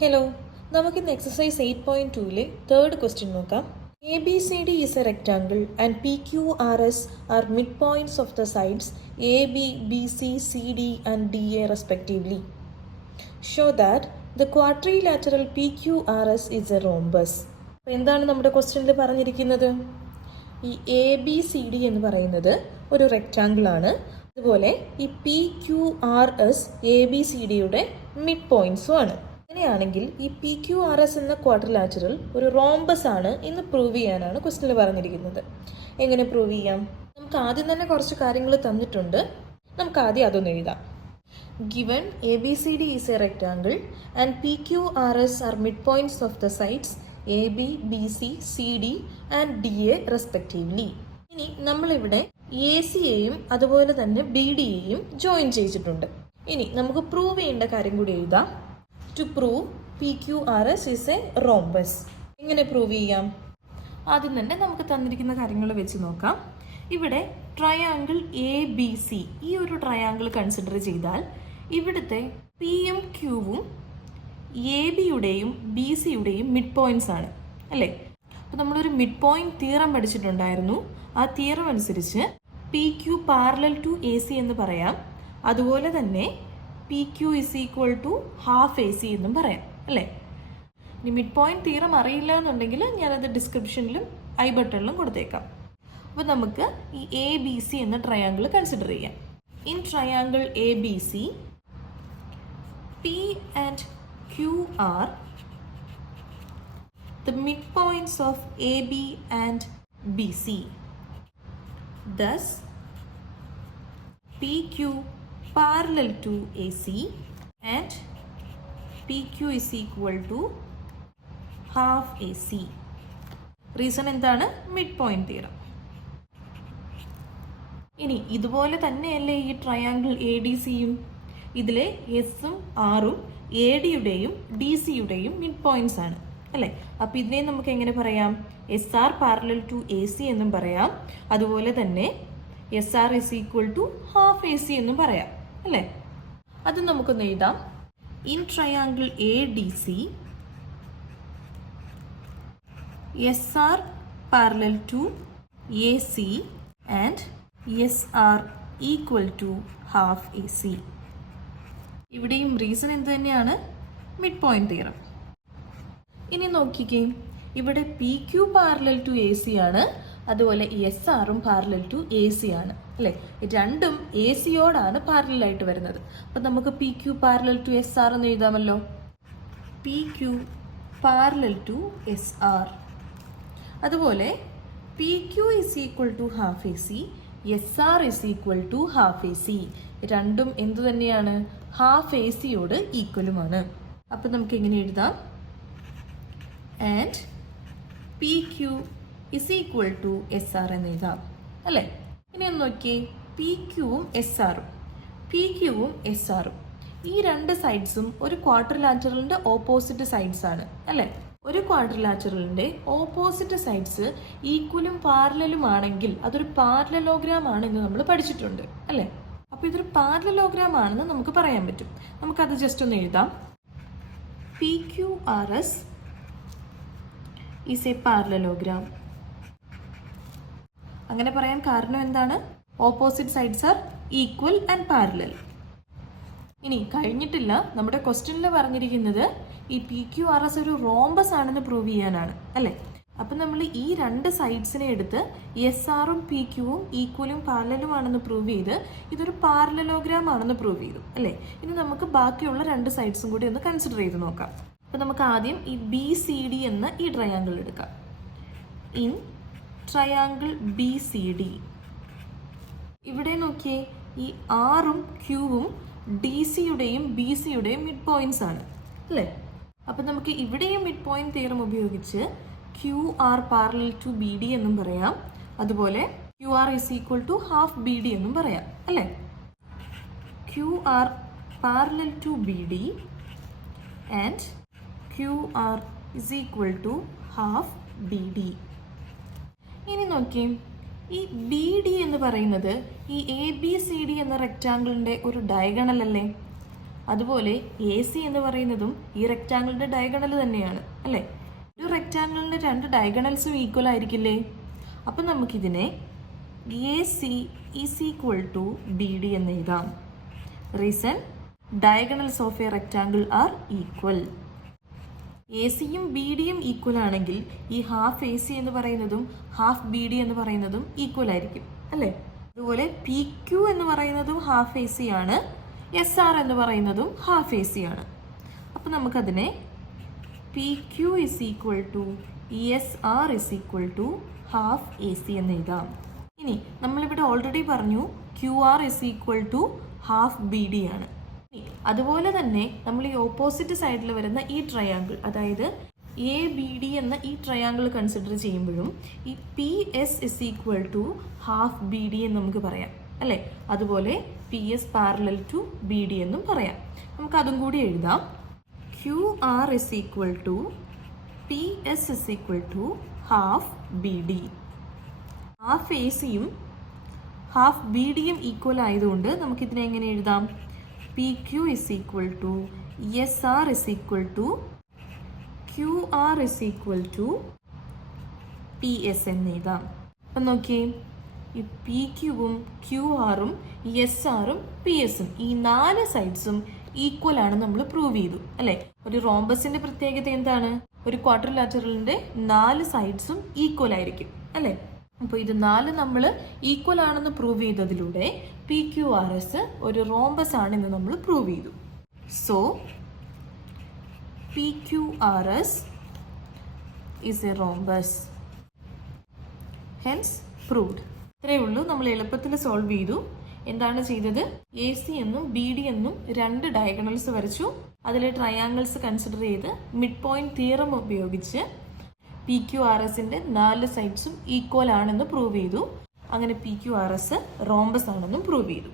Hello, നമുക്കിന്ന് exercise 8.2-ലെ third question നോക്കാം. ABCD is a rectangle and PQRS are midpoints of the sides AB, BC, CD and DA respectively. Show that the quadrilateral PQRS is a rhombus. അപ്പോൾ എന്താണ് നമ്മുടെ ക്വസ്റ്റ്യനിൽ പറഞ്ഞിരിക്കുന്നത്? ഈ ABCD എന്ന് പറയുന്നത് ഒരു റെക്റ്റാങ്കിൾ ആണ്. അതുപോലെ ഈ PQRS ABCDയുടെ മിഡ് പോയിന്റ്സും ആണ്. അങ്ങനെയാണെങ്കിൽ ഈ PQRS എന്ന ക്വാഡ്രിലാറ്ററൽ ഒരു റോംബസ് ആണ് എന്ന് പ്രൂവ് ചെയ്യാനാണ് ക്വസ്റ്റ്യനിൽ പറഞ്ഞിരിക്കുന്നത്. എങ്ങനെ പ്രൂവ് ചെയ്യാം? നമുക്ക് ആദ്യം തന്നെ കുറച്ച് കാര്യങ്ങൾ തന്നിട്ടുണ്ട്. നമുക്ക് ആദ്യം അതൊന്ന് എഴുതാം. Given ABCD is a rectangle and PQRS are midpoints of the sides AB, BC, CD and DA respectively. ഇനി നമ്മളിവിടെ ACയെയും അതുപോലെ തന്നെ BDയെയും ജോയിൻ ചെയ്തിട്ടുണ്ട്. ഇനി നമുക്ക് പ്രൂവ് ചെയ്യേണ്ട കാര്യം കൂടി എഴുതാം. To prove PQRS is a rhombus. എങ്ങനെ പ്രൂവ് ചെയ്യാം? ആദ്യം തന്നെ നമുക്ക് തന്നിരിക്കുന്ന കാര്യങ്ങൾ വെച്ച് നോക്കാം. ഇവിടെ ട്രയാങ്കിൾ ABC, ഈ ഒരു ട്രയാങ്കിൾ കൺസിഡർ ചെയ്താൽ ഇവിടുത്തെ പിയും ക്യൂവും ABയുടെയും BCയുടെയും മിഡ് പോയിന്റ്സ് ആണ് അല്ലേ? അപ്പോൾ നമ്മളൊരു മിഡ് പോയിന്റ് തിയറം പഠിച്ചിട്ടുണ്ടായിരുന്നു. ആ തിയറം അനുസരിച്ച് PQ പാരലൽ ടു AC എന്ന് പറയാം. അതുപോലെ തന്നെ PQ is equal to half AC എന്നും പറയാം അല്ലേ? ഇനി മിഡ് പോയിന്റ് തിയറം അറിയില്ല എന്നുണ്ടെങ്കിൽ ഞാനത് ഡിസ്ക്രിപ്ഷനിലും ഐ ബട്ടണിലും കൊടുത്തേക്കാം. അപ്പോൾ നമുക്ക് ഈ ABC എന്ന ട്രയാങ്കിൾ കൺസിഡർ ചെയ്യാം. In triangle ABC, P and Q are the midpoints of AB and BC. Thus, PQ parallel to AC and PQ is equal to half AC. Reason എന്താണ്? Mid point theorem. ഇനി ഇതുപോലെ തന്നെയല്ലേ ഈ triangle ADCയും? ഇതിലെ എസും ആറും ADയുടെയും DCയുടെയും mid points ആണ് അല്ലേ? അപ്പോൾ ഇതിനെ നമുക്ക് എങ്ങനെ പറയാം? SR പാരലൽ ടു AC എന്നും പറയാം. അതുപോലെ തന്നെ SR is equal to half AC എന്നും പറയാം അല്ലേ? അത് നമുക്കൊന്ന് എഴുതാം. In triangle ADC, SR parallel to AC and SR equal to half AC. ഇവിടെയും റീസൺ എന്ത് തന്നെയാണ്? Mid point theorem. ഇനി നോക്കിക്കേ, ഇവിടെ PQ പാരലൽ ടു AC ആണ്, അതുപോലെ SRും പാരലൽ ടു AC ആണ് അല്ലേ? രണ്ടും ACയോടാണ് പാരലലായിട്ട് വരുന്നത്. അപ്പം നമുക്ക് PQ പാരലൽ ടു SR എന്ന് എഴുതാമല്ലോ. PQ parallel to SR. അതുപോലെ PQ is equal to half AC, SR is equal to half AC. രണ്ടും എന്തു തന്നെയാണ്? ഹാഫ് ACയോട് ഈക്വലുമാണ്. അപ്പം നമുക്ക് എങ്ങനെ എഴുതാം? And PQ is equal to SR എന്ന് എഴുതാം അല്ലേ? ഇനി ഒന്ന് നോക്കിയേ, PQവും SRും ഈ രണ്ട് സൈഡ്സും ഒരു ക്വാഡ്രിലാറ്ററലിന്റെ ഓപ്പോസിറ്റ് സൈഡ്സ് ആണ് അല്ലേ? ഒരു ക്വാഡ്രിലാറ്ററലിന്റെ ഓപ്പോസിറ്റ് സൈഡ്സ് ഈക്വലും പാരലലും ആണെങ്കിൽ അതൊരു പാരലലോഗ്രാം ആണെന്ന് നമ്മൾ പഠിച്ചിട്ടുണ്ട് അല്ലേ? അപ്പോൾ ഇതൊരു പാരലലോഗ്രാം ആണെന്ന് നമുക്ക് പറയാൻ പറ്റും. നമുക്കത് ജസ്റ്റ് ഒന്ന് എഴുതാം. PQRS is a parallelogram. അങ്ങനെ പറയാൻ കാരണം എന്താണ്? Opposite sides are equal and parallel. ഇനി കഴിഞ്ഞിട്ടില്ല. നമ്മുടെ ക്വസ്റ്റ്യനിൽ പറഞ്ഞിരിക്കുന്നത് ഈ PQRS ഒരു റോംബസ് ആണെന്ന് പ്രൂവ് ചെയ്യാനാണ് അല്ലേ? അപ്പം നമ്മൾ ഈ രണ്ട് സൈഡ്സിനെ എടുത്ത് SRും PQവും ഈക്വലും പാരലലും ആണെന്ന് പ്രൂവ് ചെയ്ത് ഇതൊരു പാരലലോഗ്രാം ആണെന്ന് പ്രൂവ് ചെയ്തു അല്ലേ? ഇനി നമുക്ക് ബാക്കിയുള്ള രണ്ട് സൈഡ്സും കൂടി ഒന്ന് കൺസിഡർ ചെയ്ത് നോക്കാം. അപ്പം നമുക്ക് ആദ്യം ഈ BCD എന്ന ഈ ട്രയാങ്കിൾ എടുക്കാം. ഇൻ ട്രയാങ്കിൾ BCD, ഇവിടെ നോക്കിയേ, ഈ ആറും ക്യൂവും DCയുടെയും BCയുടെയും മിഡ് പോയിന്റ്സ് ആണ് അല്ലേ? അപ്പം നമുക്ക് ഇവിടെയും മിഡ് പോയിന്റ് തിയറം ഉപയോഗിച്ച് QR പാരലൽ ടു BD എന്നും പറയാം. അതുപോലെ QR is equal to half BD എന്നും പറയാം അല്ലേ? QR parallel to BD and QR is equal to half BD. ഇനി നോക്കി, ഈ BD എന്ന് പറയുന്നത് ഈ ABCD എന്ന റെക്റ്റാങ്കിളിൻ്റെ ഒരു ഡയഗണൽ അല്ലേ? അതുപോലെ എ സി എന്ന് പറയുന്നതും ഈ റെക്റ്റാങ്കിളിന്റെ ഡയഗണൽ തന്നെയാണ് അല്ലേ? ഒരു റെക്റ്റാങ്കിളിന്റെ രണ്ട് ഡയഗണൽസും ഈക്വൽ ആയിരിക്കില്ലേ? അപ്പം നമുക്കിതിനെ A C is equal to B D എന്ന് എഴുതാം. Reason diagonals of a rectangle are equal. A സിയും ബി ഡിയും ഈക്വൽ ആണെങ്കിൽ ഈ ഹാഫ് എ സി എന്ന് പറയുന്നതും ഹാഫ് ബി ഡി എന്ന് പറയുന്നതും ഈക്വൽ ആയിരിക്കും അല്ലേ? അതുപോലെ പി ക്യു എന്ന് പറയുന്നതും ഹാഫ് എ സി ആണ്, എസ് ആർ എന്ന് പറയുന്നതും ഹാഫ് എ സി ആണ്. അപ്പം നമുക്കതിനെ P Q is equal to S R is equal to half A C എന്ന് എഴുതാം. ഇനി നമ്മളിവിടെ ഓൾറെഡി പറഞ്ഞു Q R is equal to half B D ആണ്. അതുപോലെ തന്നെ നമ്മൾ ഈ ഓപ്പോസിറ്റ് സൈഡിൽ വരുന്ന ഈ ട്രയാങ്കിൾ, അതായത് എ ബി ഡി എന്ന ഈ ട്രയാങ്കിൾ കൺസിഡർ ചെയ്യുമ്പോഴും ഈ P S is equal to half B D എന്ന് നമുക്ക് പറയാം അല്ലേ? അതുപോലെ P S parallel to B D എന്നും പറയാം. നമുക്ക് അതും കൂടി എഴുതാം. Q R is equal to P S is equal to half B D. Half A സിയും ഹാഫ് ബി ഡിയും ഈക്വൽ ആയതുകൊണ്ട് നമുക്കിതിനെ എങ്ങനെ എഴുതാം? P Q is equal to S R is equal to Q R is equal to P S എന്ന് എഴുതാം. അപ്പം നോക്കിയേ, ഈ പി ക്യുവും ക്യു ആറും എസ് ആറും പി എസും ഈ 4 സൈഡ്സും ഈക്വൽ ആണ് നമ്മൾ പ്രൂവ് ചെയ്തു അല്ലേ? ഒരു റോംബസിന്റെ പ്രത്യേകത എന്താണ്? ഒരു ക്വാഡ്രിലാറ്ററലിന്റെ 4 സൈഡ്സും ഈക്വൽ ആയിരിക്കും അല്ലേ? അപ്പോൾ ഇത് 4 നമ്മൾ ഈക്വൽ ആണെന്ന് പ്രൂവ് ചെയ്തതിലൂടെ പി ക്യു ആർ എസ് ഒരു റോംബസ് ആണെന്ന് നമ്മൾ പ്രൂവ് ചെയ്തു. So P Q R S is a rhombus, hence proved. ഇത്രയേ ഉള്ളൂ. നമ്മൾ എളുപ്പത്തിൽ സോൾവ് ചെയ്തു. എന്താണ് ചെയ്തത്? എ സി എന്നും ബി ഡി എന്നും 2 ഡയഗണൽസ് വരച്ചു. അതിലെ ട്രയാങ്കിൾസ് കൺസിഡർ ചെയ്ത് മിഡ് പോയിന്റ് തിയറം ഉപയോഗിച്ച് പി ക്യു ആർ എസിന്റെ 4 സൈഡ്സും ഈക്വൽ ആണെന്ന് പ്രൂവ് ചെയ്തു. അങ്ങനെ P Q R S rhombus ആണെന്നും പ്രൂവ് ചെയ്തു.